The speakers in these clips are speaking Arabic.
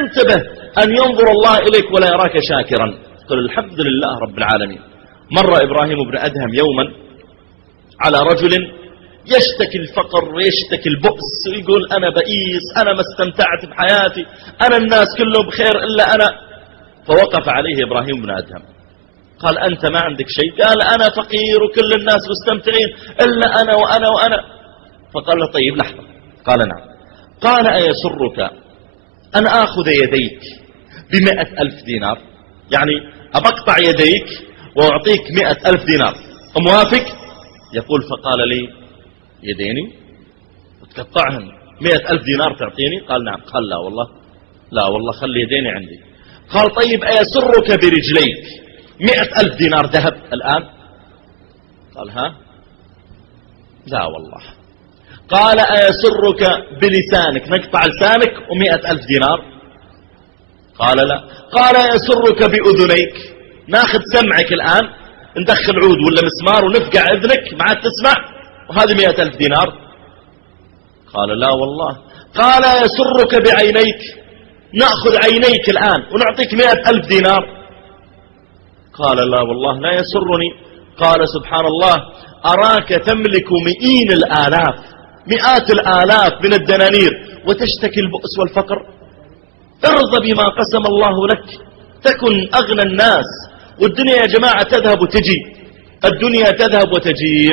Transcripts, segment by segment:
انتبه أن ينظر الله إليك ولا يراك شاكرا. قل الحمد لله رب العالمين. مر إبراهيم بن أدهم يوما على رجل يشتكي الفقر ويشتكي البؤس ويقول أنا بئيس، أنا ما استمتعت بحياتي، أنا الناس كلهم بخير إلا أنا. فوقف عليه إبراهيم بن أدهم قال أنت ما عندك شيء؟ قال أنا فقير وكل الناس مستمتعين إلا أنا وأنا وأنا. فقال له طيب لحظة. قال نعم. قال أيسرك أن آخذ يديك ب100,000 دينار؟ يعني أبقطع يديك وأعطيك 100,000 دينار، موافق؟ يقول فقال لي يديني وتقطعهن 100,000 دينار تعطيني؟ قال نعم. قال لا والله، لا والله خلي يديني عندي. قال طيب أيسرك برجليك 100,000 دينار ذهب الآن؟ قال ها؟ لا والله. قال أيسرك بلسانك نقطع لسانك و100,000 دينار؟ قال لا. قال أيسرك بأذنيك ناخذ سمعك الآن ندخل عود ولا مسمار ونفقع إذنك ما عاد تسمع وهذه 100,000 دينار؟ قال لا والله. قال أيسرك بعينيك نأخذ عينيك الآن ونعطيك 100,000 دينار؟ قال لا والله لا يسرني. قال سبحان الله أراك تملك مئات الآلاف من الدنانير وتشتكي البؤس والفقر. ارضى بما قسم الله لك تكن أغنى الناس. والدنيا يا جماعة تذهب وتجي، الدنيا تذهب وتجي.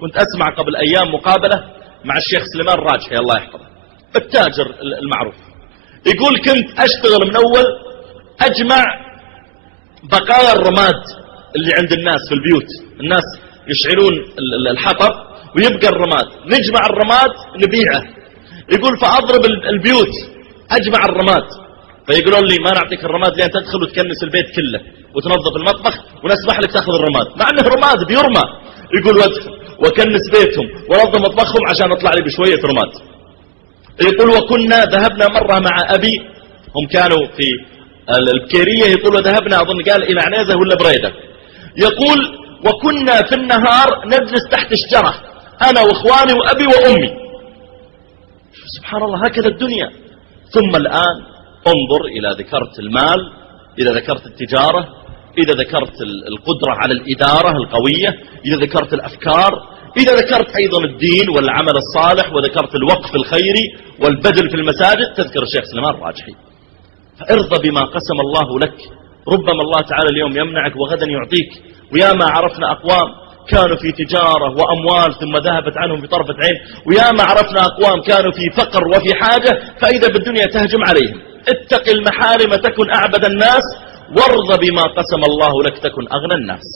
كنت أسمع قبل أيام مقابلة مع الشيخ سليمان الراجحي الله يحفظه التاجر المعروف، يقول كنت أشتغل من أول أجمع بقايا الرماد اللي عند الناس في البيوت، الناس يشعلون الحطب ويبقى الرماد، نجمع الرماد نبيعه. يقول فأضرب البيوت أجمع الرماد، فيقولون لي ما نعطيك الرماد لين تدخل وتكنس البيت كله وتنظف المطبخ ونسمح لك تأخذ الرماد، مع أنه رماد بيرمى. يقول وادخل وكنس بيتهم ونظم مطبخهم عشان أطلع لي بشوية رماد. يقول وكنا ذهبنا مرة مع أبي، هم كانوا في البكيرية، يقول وذهبنا أظن قال إلى عنيزة ولا بريدة، يقول وكنا في النهار نجلس تحت الشجرة أنا وإخواني وأبي وأمي. سبحان الله هكذا الدنيا. ثم الآن انظر إلى ذكرت المال، إذا ذكرت التجارة، إذا ذكرت القدرة على الإدارة القوية، إذا ذكرت الأفكار، إذا ذكرت أيضا الدين والعمل الصالح وذكرت الوقف الخيري والبذل في المساجد تذكر الشيخ سليمان الراجحي. فارضى بما قسم الله لك. ربما الله تعالى اليوم يمنعك وغدا يعطيك. ويا ما عرفنا أقوام كانوا في تجارة وأموال ثم ذهبت عنهم في طرفة عين، ويا ما عرفنا أقوام كانوا في فقر وفي حاجة فإذا بالدنيا تهجم عليهم. اتق المحارم تكن أعبد الناس، وارضى بما قسم الله لك تكن أغنى الناس.